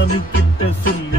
சாமி கிட்ட சொல்லி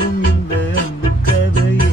வாழும் இந்த அன்பு கதையே.